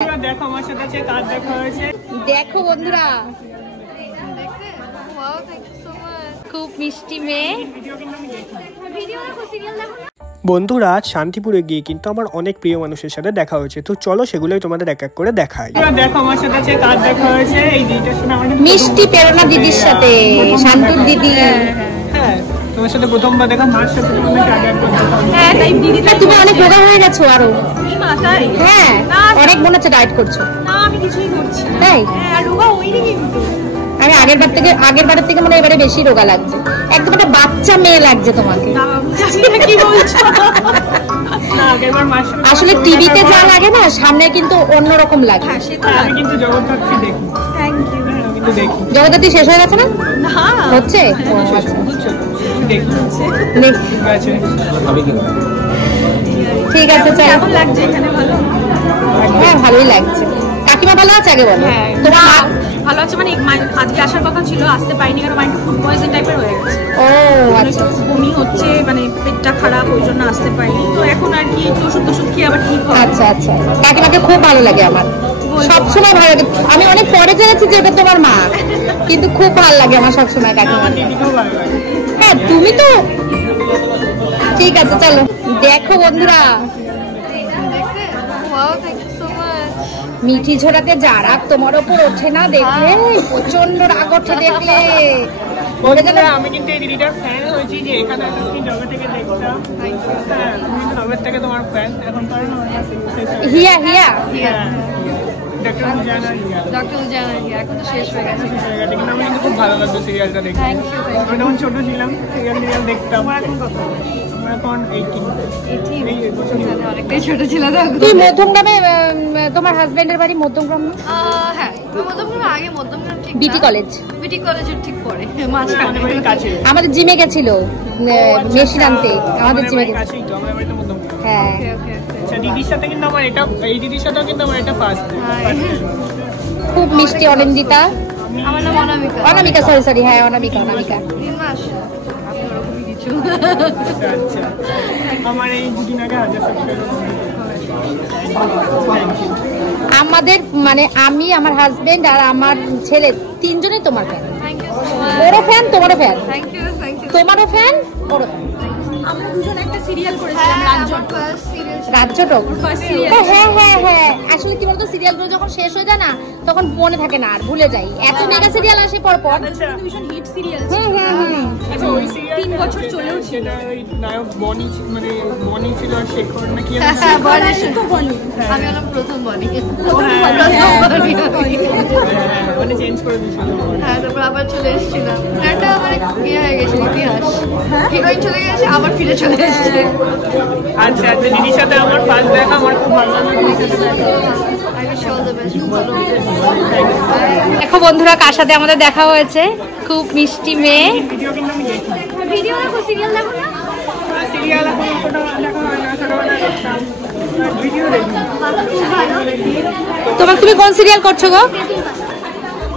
দেখো আমার সাথে আছে কাজ দেখা হয়েছে। দেখো বন্ধুরা খুব মিষ্টি মেয়ে। বন্ধুরা আজ শান্তিপুরে গিয়ে কিন্তু আমার অনেক প্রিয় মানুষের সাথে দেখা হয়েছে, তো চলো সেগুলোই তোমাদের এক এক করে দেখাই। দেখো আমার সাথে আছে কাজ দেখা হয়েছে এই দিদিটার সাথে আমার মিষ্টি প্রেরণা দিদির সাথে, শান্তুর দিদি। হ্যাঁ তোমার সাথে প্রথমবার দেখা, মার সাথে তোমাকে আগে একবার দেখা। হ্যাঁ তাই দিদিটা তুমি অনেক রোগা হয়ে গেছো আরো। এই মাথায় হ্যাঁ অনেক মনে হচ্ছে ডায়েট করছো। না আমি কিছুই করছি না। তাই হ্যাঁ রোগা হইনি কিন্তু। আরে আগের বারের থেকে মনে এবারে বেশি রোগা লাগছে, একদম একটা বাচ্চা মেয়ে লাগছে তোমাকে। কি বলছো? আসলে টিভিতে যা লাগে না সামনে কিন্তু অন্যরকম লাগে। আমি কিন্তু জগদ্ধাত্রী দেখি। Thank you. আমি কিন্তু দেখি। জগদ্ধাত্রী শেষ হয়ে গেছে না? না হচ্ছে। ঠিক আছে চল। কেমন লাগছে এখানে? ভালো। হ্যাঁ ভালোই লাগছে। কাকিমা ভালো আছে আগে বলো? তোমার ভালো আছে মানে আজকে আসার কথা ছিল, আসতে পারিনি কারণ একটু ফুড পয়জন টাইপের হয়ে গেছে। ও আচ্ছা বমি হচ্ছে, মানে পেটটা খারাপ, ওই জন্য আসতে পারিনি। তো এখন আর কি ওষুধ খেয়ে আবার ঠিক হবে। আচ্ছা আচ্ছা। কাকিমাকে খুব ভালো লাগে আমার, সবসময় ভালো লাগে। আমি অনেক পরে জেনেছি যে এটা তোমার মা, কিন্তু খুব ভালো লাগে আমার সবসময় কাকিমা। হ্যাঁ তুমি তো ঠিক আছে চলো। দেখো বন্ধুরা মিঠি ঝোড়াতে যা রাগ তোমার ওপর ওঠে না দেখলে, প্রচন্ড রাগ ওঠে দেখলে। আমি কিন্তু এই দিদিটার ফ্যান হয়েছি যে এখানে জগৎ থেকে দেখতাম। জগৎ থেকে তোমার ফ্যান এখন হিয়া হিয়া খুব ভালো লাগতো সিরিয়ালটা দেখতে। আমি যখন ছোট ছিলাম সিরিয়াল দেখতাম। এখন ছোট ছিল। তুই মধ্যমগ্রামে, তোমার হাজবেন্ডের বাড়ি মধ্যমগ্রাম? হ্যাঁ মধ্যমগ্রাম, আগে মধ্যমগ্রাম বিটি কলেজ। বিটি কলেজের ঠিক পরে আমাদের জিমে গেছিল মেশিন আনতে, আমাদের জিমে গেছিল। হ্যাঁ দিদির সাথে কিন্তু আমার এটা, এই দিদির সাথেও কিন্তু আমার এটা ফার্স্ট। খুব মিষ্টি অনিন্দিতা। আমার নাম অনামিকা। অনামিকা সরি হ্যাঁ অনামিকা। 3 মাস। আচ্ছা আমার এই দুদিন আগে 1000 সাবস্ক্রাইবার। আমাদের মানে আমি, আমার হাজবেন্ড আর আমার ছেলে তিনজনই তোমার ফ্যান। ওরও ফ্যান, তোমারও ফ্যান। তোমারও ফ্যান, ওরও ফ্যান। আমরা দুজন একটা সিরিয়াল করেছিলাম, রাজ্যটক। হ্যাঁ হ্যাঁ হ্যাঁ আসলে কি বলতো, সিরিয়ালগুলো যখন শেষ হয়ে যায় না তখন মনে থাকে না, আর ভুলে যাই। এত মেগা সিরিয়াল আসে পর পর। ভীষণ হিট সিরিয়াল। আচ্ছা ওই সিরিয়াল 3 বছর চলেও ছিল। ওই নায়ক বনি, মানে বনি ছিল আর শেখর নাকি? আমি হলাম প্রথম বনি। মানে চেঞ্জ করে দিয়েছিল। হ্যাঁ তারপর আবার চলে এসেছিলাম। এটা আমার বিয়ে হয়ে গেছে, ইতিহাস। হিরোইন চলে গেছে আবার ফিরে চলে এসেছে। আচ্ছা আচ্ছা দিদির সাথে আমার ফার্স্ট দেখা, আমার খুব ভালো লাগলো। দেখো বন্ধুরা কার সাথে আমাদের দেখা হয়েছে, খুব মিষ্টি মেয়ে। ভিডিও কিন্তু আমি দেখি। ভিডিও দেখো, সিরিয়াল দেখো না? সিরিয়াল এখন দেখা হয় না, ছোটবেলা দেখতাম। ভিডিও দেখি। তুমি কোন সিরিয়াল করছো গো?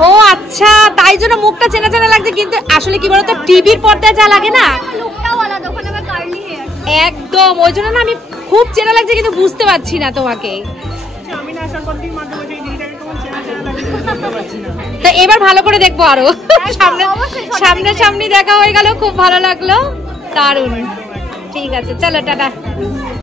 ও আচ্ছা তাই জন্য মুখটা চেনা চেনা লাগছে, কিন্তু আসলে কি বলতো টিভির পর্দায় যা লাগে না একদম, ওই জন্য না আমি খুব চেনা লাগছে কিন্তু বুঝতে পারছি না তোমাকে। তো এবার ভালো করে দেখবো আরো, সামনে দেখা হয়ে গেল, খুব ভালো লাগলো, দারুণ। ঠিক আছে চলো টাটা।